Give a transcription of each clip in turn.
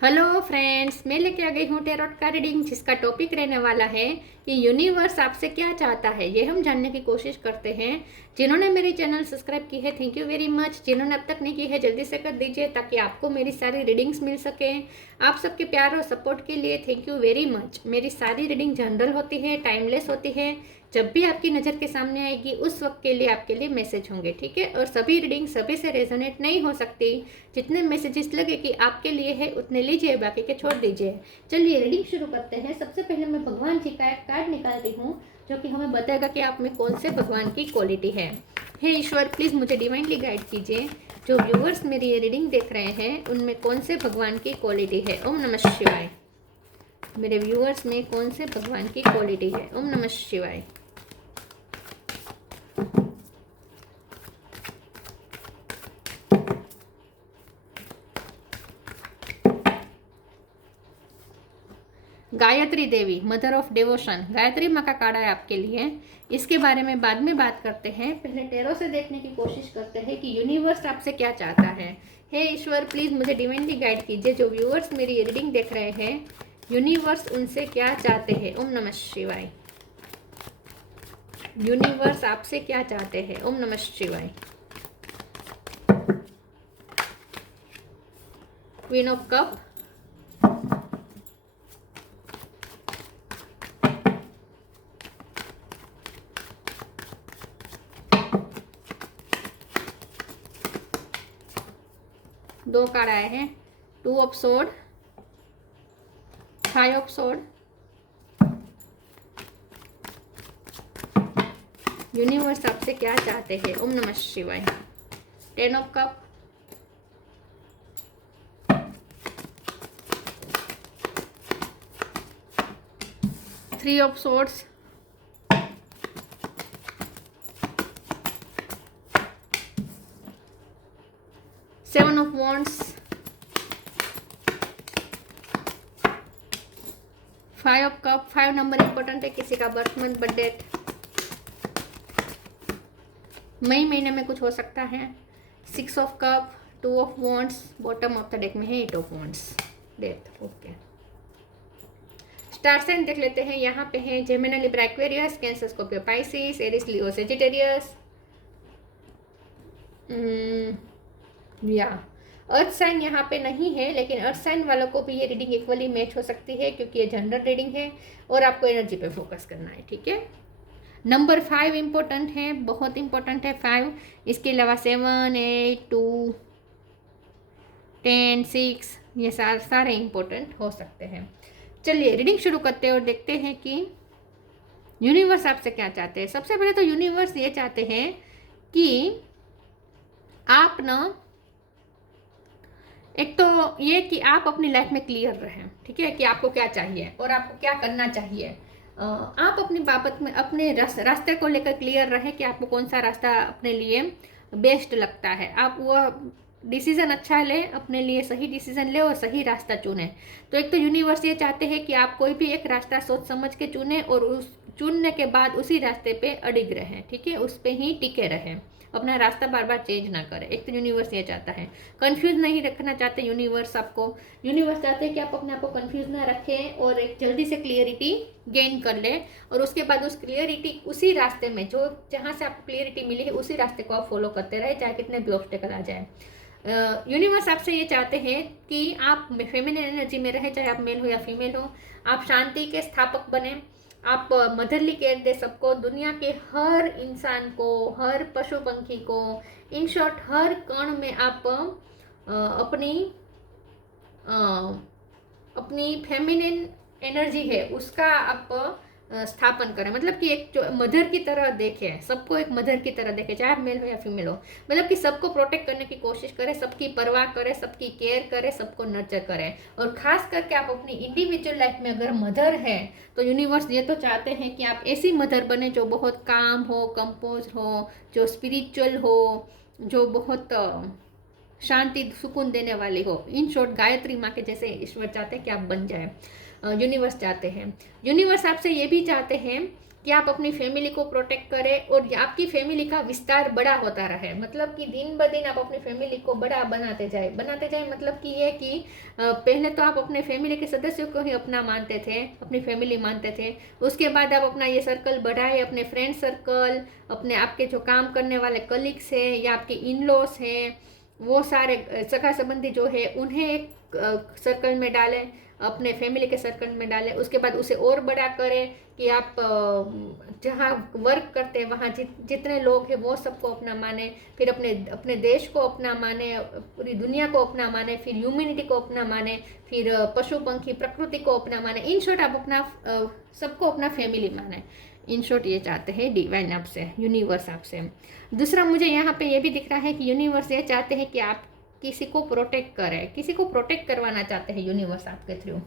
Hello friends, मैं लेके आ गई हूँ टैरोट का रीडिंग, जिसका टॉपिक रहने वाला है कि यूनिवर्स आपसे क्या चाहता है। ये हम जानने की कोशिश करते हैं। जिन्होंने मेरी चैनल सब्सक्राइब की है, थैंक यू वेरी मच। जिन्होंने अब तक नहीं की है, जल्दी से कर दीजिए ताकि आपको मेरी सारी रीडिंग्स मिल सके। आप सबके प्यार और सपोर्ट के लिए थैंक यू वेरी मच। मेरी सारी रीडिंग जनरल होती है, टाइमलेस होती है। जब भी आपकी नज़र के सामने आएगी उस वक्त के लिए आपके लिए मैसेज होंगे, ठीक है। और सभी रीडिंग सभी से रेजोनेट नहीं हो सकती। जितने मैसेजेस लगे कि आपके लिए है उतने लीजिए, बाकी के छोड़ दीजिए। चलिए रीडिंग शुरू करते हैं। सबसे पहले मैं भगवान जी का एक कार्ड निकालती हूँ जो कि हमें बताएगा कि आप में कौन से भगवान की क्वालिटी है। हे ईश्वर, प्लीज़ मुझे डिवाइनली गाइड कीजिए। जो व्यूअर्स मेरी ये रीडिंग देख रहे हैं उनमें कौन से भगवान की क्वालिटी है। ओम नमः शिवाय। मेरे व्यूअर्स में कौन से भगवान की क्वालिटी है। ओम नमः शिवाय। Gayatri Devi, mother of devotion, Gayatri माँ का कार्ड है आपके लिए। इसके बारे में बाद में बात करते हैं। पहले टैरो से देखने की कोशिश करते हैं कि यूनिवर्स आपसे क्या चाहता है। हे ईश्वर, प्लीज़ मुझे डिवाइनली गाइड कीजिए। जो व्यूअर्स मेरी ये रीडिंग देख रहे हैं, यूनिवर्स उनसे क्या चाहते हैं। ओम नमः शिवाय। यूनिवर्स आपसे क्या चाहते हैं। ओम नमः शिवाय। क्वीन ऑफ कप, दो कार्ड आए हैं। Two of sword, five of sword. Universe आपसे क्या चाहते हैं। ओम नमः शिवाय। Ten of cup, three of swords, seven of wands, five of cup. Five number important है, किसी का बर्थ मंथ, बर्थ डेट मई महीने में कुछ हो सकता है। Six of cup, two of wands, bottom of the deck में है eight of wands, death. Okay, star sign देख लेते हैं। यहाँ पे है Gemini, Libra, Aquarius, Cancer, Scorpio, Pisces, Aries, Leo, Sagittarius. या अर्थ साइन यहाँ पे नहीं है, लेकिन अर्थ साइन वालों को भी ये रीडिंग इक्वली मैच हो सकती है क्योंकि ये जनरल रीडिंग है और आपको एनर्जी पे फोकस करना है, ठीक है। नंबर 5 इम्पोर्टेंट है, बहुत इम्पोर्टेंट है 5। इसके अलावा 7, 8, 2, 10, 6 ये सारे इम्पोर्टेंट हो सकते हैं। चलिए रीडिंग शुरू करते हैं और देखते हैं कि यूनिवर्स आपसे क्या चाहते हैं। सबसे पहले तो यूनिवर्स ये चाहते हैं कि आप ना, एक तो ये कि आप अपनी लाइफ में क्लियर रहें, ठीक है, कि आपको क्या चाहिए और आपको क्या करना चाहिए। आप अपनी बाबत में अपने रास्ते को लेकर क्लियर रहें कि आपको कौन सा रास्ता अपने लिए बेस्ट लगता है। आप वो डिसीज़न अच्छा लें, अपने लिए सही डिसीज़न ले और सही रास्ता चुनें। तो एक तो यूनिवर्स ये चाहते हैं कि आप कोई भी एक रास्ता सोच समझ के चुनें और उस चुनने के बाद उसी रास्ते पे अडिग रहें, ठीक है, उस पर ही टिके रहें, अपना रास्ता बार बार चेंज ना करें। एक तो यूनिवर्स ये चाहता है। कंफ्यूज नहीं रखना चाहते यूनिवर्स आपको। यूनिवर्स चाहते हैं कि आप अपने आप को कंफ्यूज ना रखें और एक जल्दी से क्लियरिटी गेन कर लें और उसके बाद उस क्लियरिटी, उसी रास्ते में जो जहाँ से आपको क्लियरिटी मिली है उसी रास्ते को आप फॉलो करते रहे, चाहे कितने भी ऑब्स्टेकल आ जाए। यूनिवर्स आपसे ये चाहते हैं कि आप फेमिनिन एनर्जी में रहे, चाहे आप मेल हो या फीमेल हो। आप शांति के स्थापक बने, आप मदरली केयर दे सबको, दुनिया के हर इंसान को, हर पशु पंखी को, इन शॉर्ट हर कण में आप अपनी फेमिनिन एनर्जी है उसका आप स्थापन करें। मतलब कि एक जो मदर की तरह देखें, सबको एक मदर की तरह देखें, चाहे आप मेल हो या फीमेल हो। मतलब कि सबको प्रोटेक्ट करने की कोशिश करें, सबकी परवाह करें, सबकी केयर करें, सबको नर्चर करें। और खास करके आप अपनी इंडिविजुअल लाइफ में अगर मदर है तो यूनिवर्स ये तो चाहते हैं कि आप ऐसी मदर बने जो बहुत काम हो, कंपोज हो, जो स्पिरिचुअल हो, जो बहुत शांति सुकून देने वाली हो। इन शॉर्ट गायत्री माँ के जैसे ईश्वर चाहते हैं कि आप बन जाए। यूनिवर्स चाहते हैं। यूनिवर्स आपसे ये भी चाहते हैं कि आप अपनी फैमिली को प्रोटेक्ट करें और आपकी फैमिली का विस्तार बड़ा होता रहे। मतलब कि दिन ब दिन आप अपनी फैमिली को बड़ा बनाते जाए मतलब कि ये कि पहले तो आप अपने फैमिली के सदस्यों को ही अपना मानते थे, अपनी फैमिली मानते थे। उसके बाद आप अपना ये सर्कल बढ़ाए, अपने फ्रेंड सर्कल, अपने आपके जो काम करने वाले कलीग्स हैं या आपके इन लॉस हैं, वो सारे सगा संबंधी जो है उन्हें एक सर्कल में डालें, अपने फैमिली के सर्कल में डालें। उसके बाद उसे और बड़ा करें कि आप जहाँ वर्क करते हैं वहाँ जितने लोग हैं वो सबको अपना माने, फिर अपने देश को अपना माने, पूरी दुनिया को अपना माने, फिर ह्यूमैनिटी को अपना माने, फिर पशु पंखी प्रकृति को अपना माने। इन शॉर्ट आप अपना सबको अपना फैमिली माने। इन शॉर्ट ये चाहते हैं डिवाइन आपसे, यूनिवर्स आपसे। दूसरा मुझे यहाँ पे ये भी दिख रहा है कि यूनिवर्स ये चाहते हैं कि आप किसी को प्रोटेक्ट करें, किसी को प्रोटेक्ट करवाना चाहते हैं यूनिवर्स आपके थ्रू।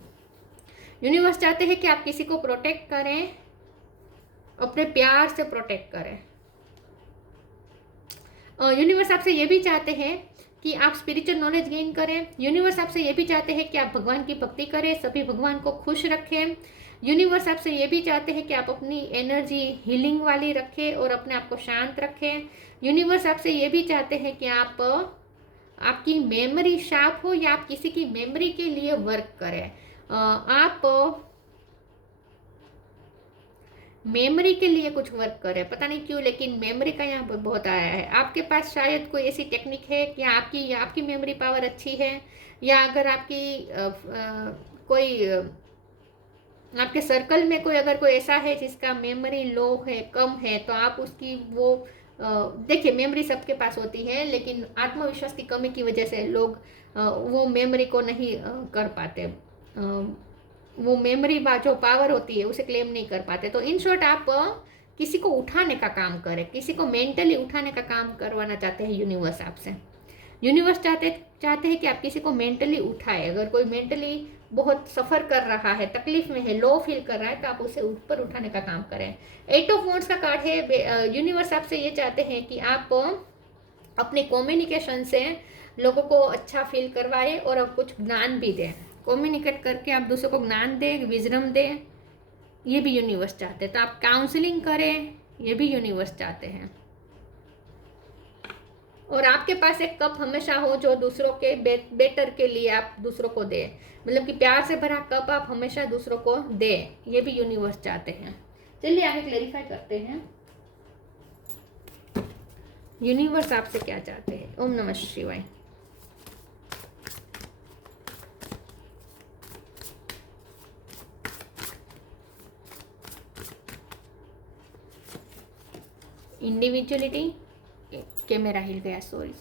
यूनिवर्स चाहते हैं कि आप किसी को प्रोटेक्ट करें, अपने प्यार से प्रोटेक्ट करें। यूनिवर्स आपसे ये भी चाहते हैं कि आप स्पिरिचुअल नॉलेज गेन करें। यूनिवर्स आपसे ये भी चाहते हैं कि आप भगवान की भक्ति करें, सभी भगवान को खुश रखें। यूनिवर्स आपसे ये भी चाहते हैं कि आप अपनी एनर्जी हीलिंग वाली रखें और अपने आप को शांत रखें। यूनिवर्स आपसे ये भी चाहते हैं कि आप आपकी मेमोरी शार्प हो या आप किसी की मेमोरी के लिए वर्क करें। आप मेमोरी के लिए कुछ वर्क करें, पता नहीं क्यों, लेकिन मेमोरी का यहाँ पर बहुत आया है। आपके पास शायद कोई ऐसी टेक्निक है कि आपकी मेमोरी पावर अच्छी है, या अगर आपकी कोई आपके सर्कल में कोई अगर कोई ऐसा है जिसका मेमोरी लो है, कम है, तो आप उसकी वो देखिए मेमोरी सबके पास होती है, लेकिन आत्मविश्वास की कमी की वजह से लोग वो मेमोरी को नहीं कर पाते, वो मेमोरी जो पावर होती है उसे क्लेम नहीं कर पाते। तो इन शॉर्ट आप किसी को उठाने का काम करें, किसी को मेंटली उठाने का काम करवाना चाहते हैं यूनिवर्स आपसे। यूनिवर्स चाहते हैं कि आप किसी को मेंटली उठाए। अगर कोई मेंटली बहुत सफ़र कर रहा है, तकलीफ में है, लो फील कर रहा है, तो आप उसे ऊपर उठाने का काम करें। 8 ऑफ वॉन्ड्स का कार्ड है। यूनिवर्स आपसे ये चाहते हैं कि आप अपने कम्युनिकेशन से लोगों को अच्छा फील करवाए और आप कुछ ज्ञान भी दें। कम्युनिकेट करके आप दूसरों को ज्ञान दें, विजडम दें, ये भी यूनिवर्स चाहते हैं। तो आप काउंसलिंग करें, ये भी यूनिवर्स चाहते हैं। और आपके पास एक कप हमेशा हो जो दूसरों के बेटर के लिए आप दूसरों को दें, मतलब कि प्यार से भरा कप आप हमेशा दूसरों को दें, ये भी यूनिवर्स चाहते हैं। चलिए आगे क्लेरिफाई करते हैं यूनिवर्स आपसे क्या चाहते हैं। ओम नमः शिवाय। इंडिविजुअलिटी, कैमरा हिल गया, सॉरी।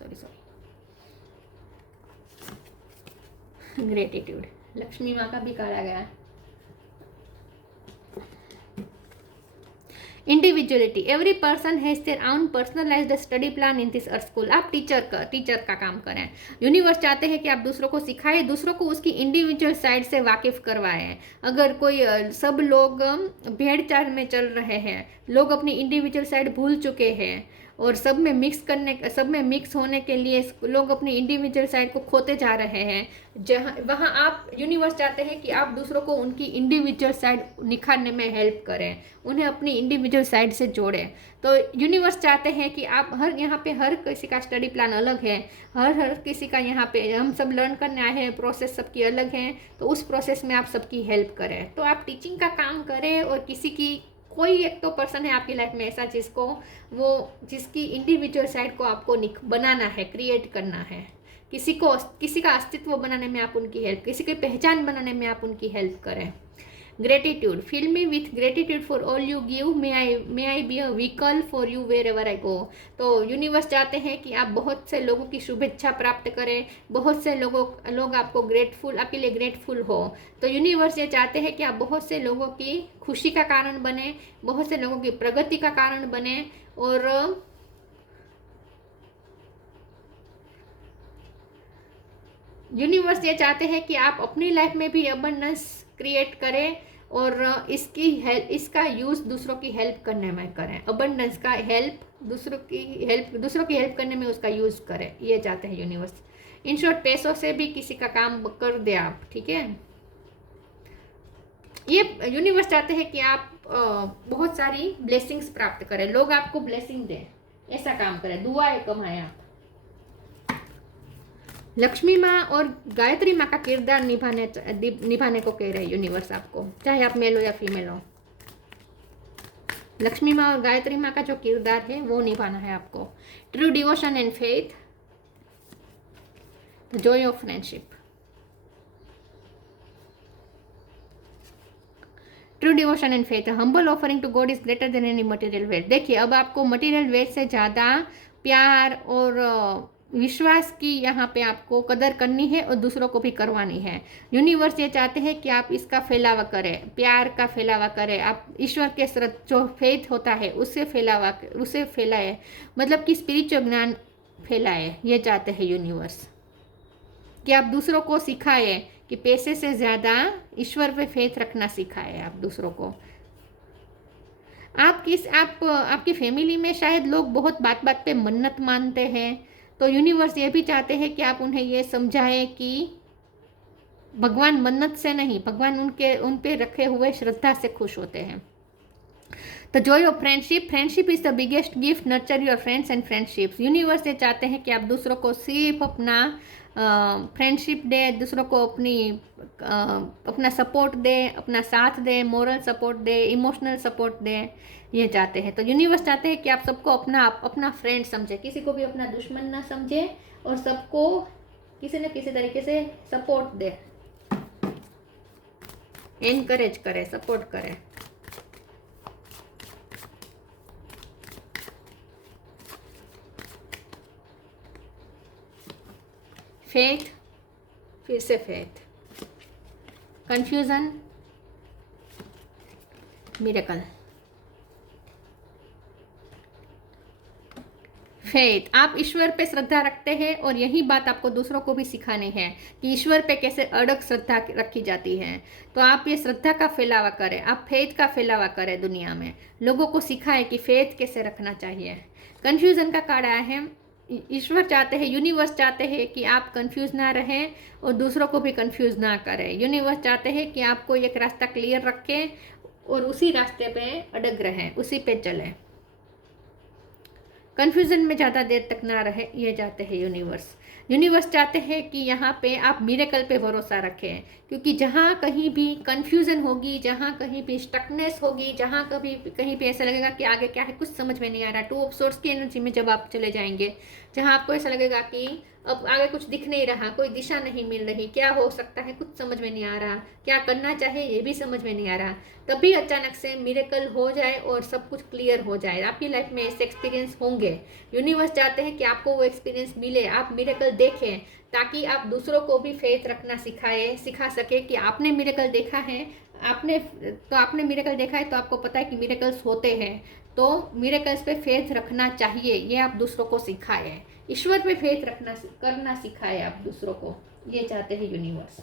ग्रेटिट्यूड, लक्ष्मी माँ का भी काढ़ा गया। Individuality, every person has their own personalised study plan in this earth school. आप टीचर का काम करें। यूनिवर्स चाहते हैं कि आप दूसरों को सिखाएं, दूसरों को उसकी इंडिविजुअल साइड से वाकिफ करवाएं। अगर कोई सब लोग भेड़ चाल में चल रहे हैं, लोग अपनी इंडिविजुअल साइड भूल चुके हैं और सब में मिक्स होने के लिए लोग अपनी इंडिविजुअल साइड को खोते जा रहे हैं, वहाँ आप यूनिवर्स चाहते हैं कि आप दूसरों को उनकी इंडिविजुअल साइड निखारने में हेल्प करें, उन्हें अपनी इंडिविजुअल साइड से जोड़ें। तो यूनिवर्स चाहते हैं कि आप यहाँ पे हर किसी का स्टडी प्लान अलग है, हर किसी का यहाँ पे हम सब लर्न करने आए हैं, प्रोसेस सबकी अलग है, तो उस प्रोसेस में आप सबकी हेल्प करें। तो आप टीचिंग का काम करें और कोई एक तो पर्सन है आपकी लाइफ में ऐसा जिसकी इंडिविजुअल साइड को आपको बनाना है, क्रिएट करना है। किसी का अस्तित्व बनाने में आप उनकी हेल्प, किसी की पहचान बनाने में आप उनकी हेल्प करें। Gratitude, fill me with gratitude for all you give, may I be a vehicle for you where ever I go. तो यूनिवर्स चाहते हैं कि आप बहुत से लोगों की शुभेच्छा प्राप्त करें, बहुत से लोग आपको आपके लिए ग्रेटफुल हो। तो यूनिवर्स ये चाहते हैं कि आप बहुत से लोगों की खुशी का कारण बने, बहुत से लोगों की प्रगति का कारण बने, और यूनिवर्स ये चाहते हैं कि आप अपनी लाइफ में भी अबंडेंस क्रिएट करें और इसका यूज़ दूसरों की हेल्प करने में करें। अबंडेंस का दूसरों की हेल्प करने में उसका यूज़ करें, ये चाहते हैं यूनिवर्स। इन शॉर्ट, पैसों से भी किसी का काम कर दे आप, ठीक है। ये यूनिवर्स चाहते हैं कि आप बहुत सारी ब्लेसिंग्स प्राप्त करें, लोग आपको ब्लेसिंग दें, ऐसा काम करें, दुआएं कमाएं आप। लक्ष्मी माँ और गायत्री माँ का किरदार निभाने को कह रहे हैं यूनिवर्स आपको, चाहे आप मेल हो या फीमेल हो। लक्ष्मी माँ और गायत्री माँ का जो किरदार है वो निभाना है आपको। True devotion and faith, the joy of friendship. True devotion and faith, humble offering to God is greater than any material wealth. देखिए, अब आपको मटेरियल वेल्थ से ज़्यादा प्यार और विश्वास की यहाँ पे आपको कदर करनी है और दूसरों को भी करवानी है। यूनिवर्स ये चाहते हैं कि आप इसका फैलावा करें, प्यार का फैलावा करें, आप ईश्वर के जो फेथ होता है उससे फैलाए, मतलब कि स्पिरिचुअल ज्ञान फैलाए। ये चाहते हैं यूनिवर्स कि आप दूसरों को सिखाए कि पैसे से ज़्यादा ईश्वर पे फेथ रखना सिखाए आप दूसरों को। आपकी फैमिली में शायद लोग बहुत बात बात पे मन्नत मानते हैं, तो यूनिवर्स ये भी चाहते हैं कि आप उन्हें ये समझाएं कि भगवान मन्नत से नहीं, भगवान उन पे रखे हुए श्रद्धा से खुश होते हैं। तो Joy of friendship, friendship is the biggest gift, nurture your friends and friendships. Universe ये चाहते हैं कि आप दूसरों को सिर्फ अपना फ्रेंडशिप दे, दूसरों को अपना सपोर्ट दे, अपना साथ दे, मोरल सपोर्ट दे, इमोशनल सपोर्ट दे, ये चाहते हैं। तो यूनिवर्स चाहते हैं कि आप सबको अपना फ्रेंड समझे, किसी को भी अपना दुश्मन ना समझे और सबको किसी न किसी तरीके से सपोर्ट दे, एनकरेज करे, सपोर्ट करे। फेथ, फिर से फेथ, कंफ्यूजन, मिरेकल। फेथ, आप ईश्वर पे श्रद्धा रखते हैं और यही बात आपको दूसरों को भी सिखानी है कि ईश्वर पे कैसे अड़ग श्रद्धा रखी जाती है। तो आप ये श्रद्धा का फैलावा करें, आप फेथ का फैलावा करें, दुनिया में लोगों को सिखाएं कि फेथ कैसे रखना चाहिए। कंफ्यूजन का कार्ड आया है। ईश्वर चाहते हैं, यूनिवर्स चाहते हैं कि आप कंफ्यूज ना रहें और दूसरों को भी कंफ्यूज ना करें। यूनिवर्स चाहते हैं कि आपको एक रास्ता क्लियर रखें और उसी रास्ते पे अड़ग रहें, उसी पे चलें, कन्फ्यूजन में ज़्यादा देर तक ना रहे, ये चाहते हैं यूनिवर्स। यूनिवर्स चाहते हैं कि यहाँ पे आप मिरेकल पे भरोसा रखें, क्योंकि जहाँ कहीं भी कन्फ्यूजन होगी, जहाँ कहीं भी स्टकनेस होगी, जहाँ कहीं पे ऐसा लगेगा कि आगे क्या है कुछ समझ में नहीं आ रहा, 2 ऑफ सोर्स की एनर्जी में जब आप चले जाएंगे, जहाँ आपको ऐसा लगेगा कि अब आगे कुछ दिख नहीं रहा, कोई दिशा नहीं मिल रही, क्या हो सकता है कुछ समझ में नहीं आ रहा, क्या करना चाहिए ये भी समझ में नहीं आ रहा, तभी अचानक से मिरेकल हो जाए और सब कुछ क्लियर हो जाए। आपकी लाइफ में ऐसे एक्सपीरियंस होंगे। यूनिवर्स चाहते हैं कि आपको वो एक्सपीरियंस मिले, आप मिरेकल देखें, ताकि आप दूसरों को भी फेथ रखना सिखा सके कि आपने मिरेकल देखा है, आपने मिरेकल देखा है तो आपको पता है कि मिरेकल्स होते हैं, तो मिरेकल्स पे फेथ रखना चाहिए, ये आप दूसरों को सिखाए। ईश्वर पे फेथ करना सिखाए आप दूसरों को, ये चाहते हैं यूनिवर्स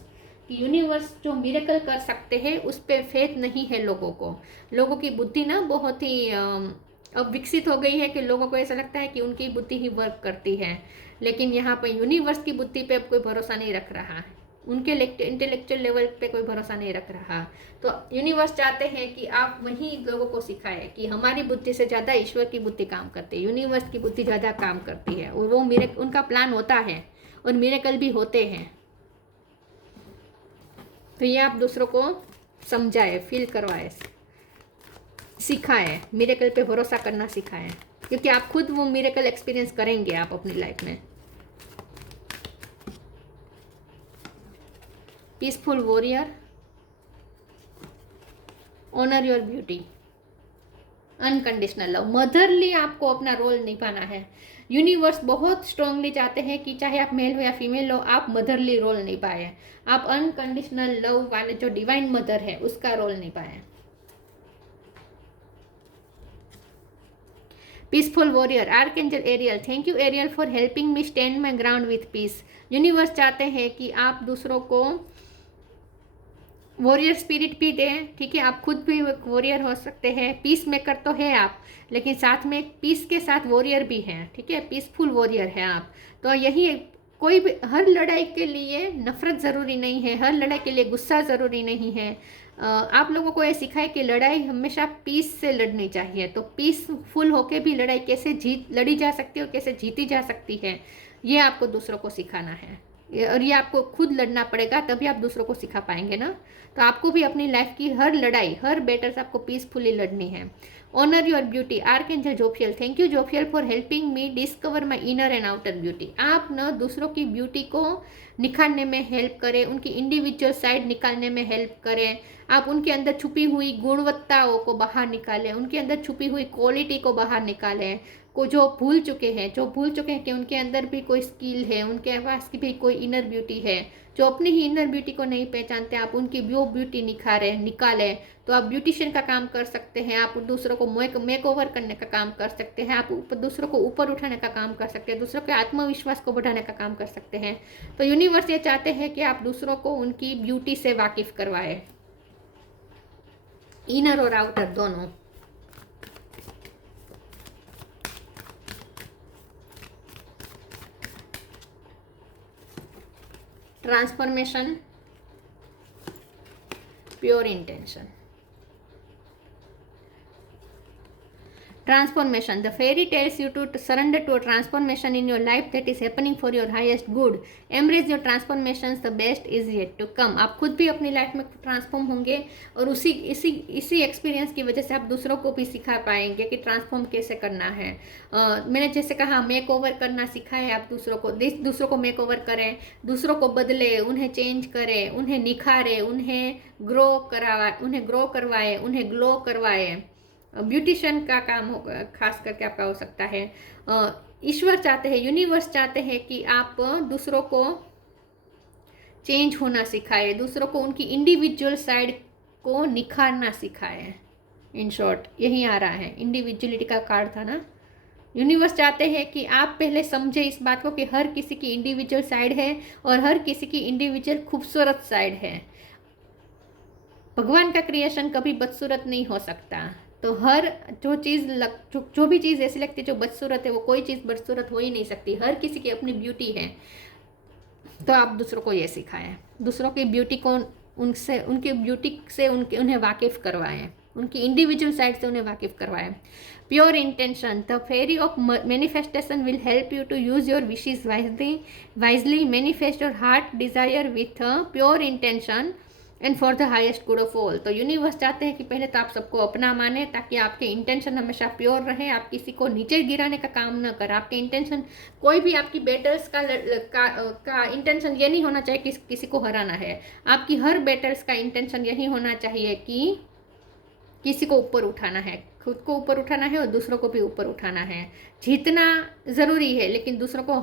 कि यूनिवर्स जो मिरेकल कर सकते हैं उस पे फेथ नहीं है लोगों को। लोगों की बुद्धि ना बहुत ही अब विकसित हो गई है कि लोगों को ऐसा लगता है कि उनकी बुद्धि ही वर्क करती है, लेकिन यहाँ पर यूनिवर्स की बुद्धि पे अब कोई भरोसा नहीं रख रहा है, उनके इंटेलेक्चुअल लेवल पे कोई भरोसा नहीं रख रहा। तो यूनिवर्स चाहते हैं कि आप वही लोगों को सिखाएं कि हमारी बुद्धि से ज़्यादा ईश्वर की बुद्धि काम करती है, यूनिवर्स की बुद्धि ज़्यादा काम करती है, और वो उनका प्लान होता है और मिरेकल भी होते हैं। तो ये आप दूसरों को समझाए, फील करवाए, सिखाए, मिरेकल पे भरोसा करना सिखाए, क्योंकि आप खुद वो मिरेकल एक्सपीरियंस करेंगे आप अपनी लाइफ में। Peaceful warrior, honour your beauty, unconditional love, motherly आपको अपना रोल निभाना है। यूनिवर्स बहुत स्ट्रांगली चाहते हैं कि चाहे आप मेल हो या फीमेल हो, आप मदरली रोल निभाएं, आप अनकंडीशनल लव वाले जो डिवाइन मदर है उसका रोल निभाएं। Peaceful warrior, archangel Ariel, thank you Ariel for helping me stand my ground with peace. Universe चाहते हैं कि आप दूसरों को वॉरियर स्पिरिट भी दें, ठीक है, आप खुद भी वॉरियर हो सकते हैं, पीस मेकर तो है आप, लेकिन साथ में पीस के साथ वॉरियर भी हैं, ठीक है, पीसफुल वॉरियर है आप। तो यही कोई भी, हर लड़ाई के लिए नफरत ज़रूरी नहीं है, हर लड़ाई के लिए गुस्सा ज़रूरी नहीं है। आप लोगों को ये सिखाए कि लड़ाई हमेशा पीस से लड़नी चाहिए। तो पीसफुल होके भी लड़ाई कैसे लड़ी जा सकती है और कैसे जीती जा सकती है, ये आपको दूसरों को सिखाना है। और ये आपको खुद लड़ना पड़ेगा, तभी आप दूसरों को सिखा पाएंगे ना। तो आपको भी अपनी लाइफ की हर लड़ाई, हर बैटल्स आपको पीसफुली लड़नी है। Honour your beauty, archangel Jophiel. Thank you Jophiel for helping me discover my inner and outer beauty. आप न दूसरों की ब्यूटी को निखारने में हेल्प करें, उनकी इंडिविजुअल साइड निकालने में हेल्प करें। आप उनके अंदर छुपी हुई गुणवत्ताओं को बाहर निकालें, उनके अंदर छुपी हुई क्वालिटी को बाहर निकालें, को जो भूल चुके हैं कि उनके अंदर भी कोई स्किल है, उनके पास की भी कोई इनर ब्यूटी है, जो अपनी ही इनर ब्यूटी को नहीं पहचानते, आप उनकी वो ब्यूटी निकालें। तो आप ब्यूटिशियन का काम कर सकते हैं, आप दूसरों को मेक ओवर करने का काम कर सकते हैं, आप दूसरों को ऊपर उठाने का काम कर सकते हैं, दूसरों के आत्मविश्वास को बढ़ाने का काम कर सकते हैं। तो यूनिवर्स ये चाहते हैं कि आप दूसरों को उनकी ब्यूटी से वाकिफ करवाए, इनर और आउटर दोनों। Transformation, pure intention. Transformation. The fairy tells you to surrender to a transformation in your life that is happening for your highest good. Embrace your transformations. The best is yet to come. आप खुद भी अपनी life में transform होंगे और इसी experience की वजह से आप दूसरों को भी सिखा पाएंगे कि ट्रांसफॉर्म कैसे करना है। मैंने जैसे कहा, मेक ओवर करना सिखाए आप दूसरों को मेक ओवर करें, दूसरों को बदले, उन्हें चेंज करें, उन्हें निखारे, उन्हें ग्रो करवाए, उन्हें ग्लो करवाए। ब्यूटिशियन का काम होगा, खास करके आपका हो सकता है। ईश्वर चाहते हैं, यूनिवर्स चाहते हैं कि आप दूसरों को चेंज होना सिखाए, दूसरों को उनकी इंडिविजुअल साइड को निखारना सिखाए। इन शॉर्ट यही आ रहा है, इंडिविजुअलिटी का कार्ड था ना। यूनिवर्स चाहते हैं कि आप पहले समझे इस बात को कि हर किसी की इंडिविजुअल साइड है और हर किसी की इंडिविजुअल खूबसूरत साइड है। भगवान का क्रिएशन कभी बदसूरत नहीं हो सकता। तो हर जो भी चीज़ ऐसी लगती है जो बदसूरत है, वो कोई चीज़ बदसूरत हो ही नहीं सकती। हर किसी की अपनी ब्यूटी है। तो आप दूसरों को ये सिखाएं, दूसरों की ब्यूटी को उनकी ब्यूटी से उन्हें वाकिफ करवाएं, उनकी इंडिविजुअल साइड से उन्हें वाकिफ करवाएं। Pure intention. The fairy of manifestation will help you to use your wishes wisely manifest your heart desire with pure intention and for the highest good of all. तो यूनिवर्स चाहते हैं कि पहले तो आप सबको अपना माने, ताकि आपके इंटेंशन हमेशा प्योर रहे, आप किसी को नीचे गिराने का काम न करें। आपके इंटेंशन, कोई भी आपकी बैटल्स का इंटेंशन ये नहीं होना चाहिए कि किसी को हराना है। आपकी हर बैटल्स का इंटेंशन यही होना चाहिए कि किसी को ऊपर उठाना है, खुद को ऊपर उठाना है और दूसरों को भी ऊपर उठाना है। जीतना ज़रूरी है, लेकिन दूसरों को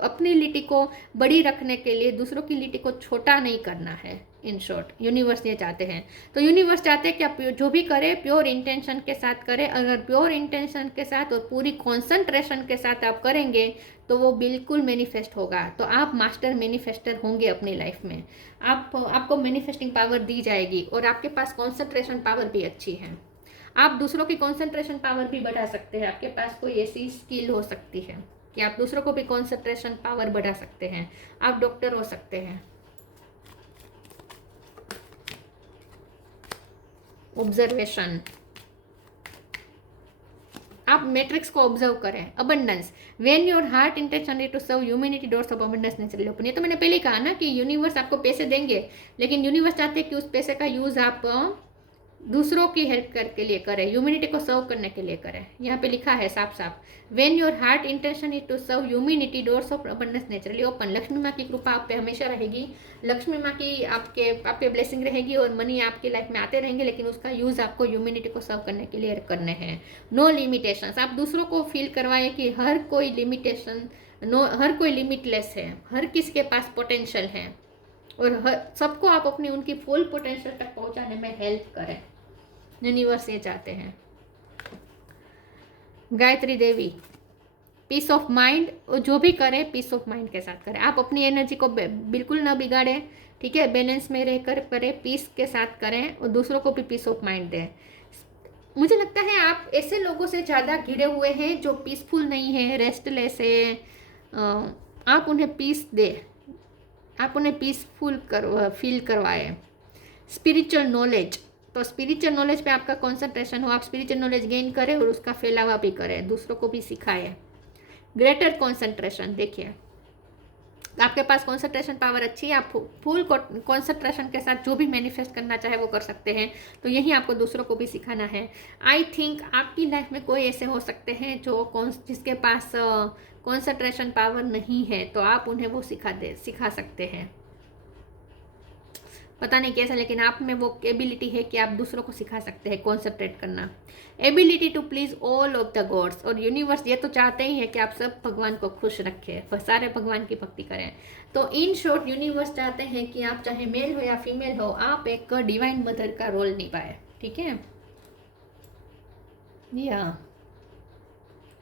अपनी लिटी को बड़ी रखने के लिए दूसरों की लिटी को छोटा नहीं करना है। इन शॉर्ट यूनिवर्स ये चाहते हैं। तो यूनिवर्स चाहते हैं कि आप जो भी करें प्योर इंटेंशन के साथ करें। अगर प्योर इंटेंशन के साथ और पूरी कॉन्सेंट्रेशन के साथ आप करेंगे तो वो बिल्कुल मैनिफेस्ट होगा। तो आप मास्टर मैनिफेस्टर होंगे अपनी लाइफ में। आपको मैनिफेस्टिंग पावर दी जाएगी और आपके पास कॉन्सेंट्रेशन पावर भी अच्छी है। आप दूसरों की कॉन्सेंट्रेशन पावर भी बढ़ा सकते हैं। आपके पास कोई ऐसी स्किल हो सकती है कि आप दूसरों को भी कॉन्सेंट्रेशन पावर बढ़ा सकते हैं। आप डॉक्टर हो सकते हैं। ऑब्जर्वेशन, आप मैट्रिक्स को ऑब्जर्व करें। Abundance, when your heart intention to serve humanity doors of abundance naturally open. ये तो मैंने पहले ही कहा ना कि यूनिवर्स आपको पैसे देंगे, लेकिन यूनिवर्स चाहते हैं कि उस पैसे का यूज आप दूसरों की हेल्प करके लिए करें, ह्यूमैनिटी को सर्व करने के लिए करें। यहाँ पे लिखा है साफ साफ, when your heart intention is to serve humanity doors of abundance naturally open. Lakshmi माँ की कृपा आप पे हमेशा रहेगी, लक्ष्मी माँ की आपके ब्लेसिंग रहेगी और मनी आपकी लाइफ में आते रहेंगे, लेकिन उसका यूज़ आपको ह्यूमैनिटी को सर्व करने के लिए करने हैं। नो लिमिटेशंस, आप दूसरों को फील करवाए कि हर कोई लिमिटलेस है, हर किसी के पास पोटेंशियल है और सबको आप अपनी उनकी फुल पोटेंशियल तक पहुँचाने में हेल्प करें। यूनिवर्स ये चाहते हैं। Gayatri Devi, piece of mind, जो भी करें पीस ऑफ माइंड के साथ करें। आप अपनी एनर्जी को बिल्कुल ना बिगाड़ें, ठीक है, बैलेंस में रहकर करें, पीस के साथ करें और दूसरों को भी पीस ऑफ माइंड दें। मुझे लगता है आप ऐसे लोगों से ज़्यादा घिरे हुए हैं जो पीसफुल नहीं है, रेस्टलेस है, आप उन्हें पीस दे, आप उन्हें पीसफुल फील करवाए। स्पिरिचुअल नॉलेज, तो स्पिरिचुअल नॉलेज पे आपका कंसंट्रेशन हो, आप स्पिरिचुअल नॉलेज गेन करें और उसका फैलावा भी करें, दूसरों को भी सिखाएं। ग्रेटर कंसंट्रेशन, देखिए आपके पास कंसंट्रेशन पावर अच्छी है, आप फुल कंसंट्रेशन के साथ जो भी मैनिफेस्ट करना चाहे वो कर सकते हैं, तो यही आपको दूसरों को भी सिखाना है। आई थिंक आपकी लाइफ में कोई ऐसे हो सकते हैं जिसके पास कंसंट्रेशन पावर नहीं है, तो आप उन्हें वो सिखा सकते हैं। पता नहीं कैसा, लेकिन आप में वो एबिलिटी है कि आप दूसरों को सिखा सकते हैं कॉन्सेंट्रेट करना। Ability to please all of the gods, और यूनिवर्स ये तो चाहते ही है कि आप सब भगवान को खुश रखें, सारे भगवान की भक्ति करें। तो इन शॉर्ट यूनिवर्स चाहते हैं कि आप चाहे मेल हो या फीमेल हो, आप एक डिवाइन मदर का रोल निभाए, ठीक है। या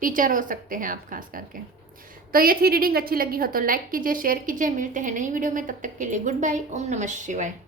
टीचर हो सकते हैं आप खास करके। तो ये थी रीडिंग, अच्छी लगी हो तो लाइक कीजिए, शेयर कीजिए। मिलते हैं नई वीडियो में, तब तक के लिए गुड बाय। ओम नमः शिवाय।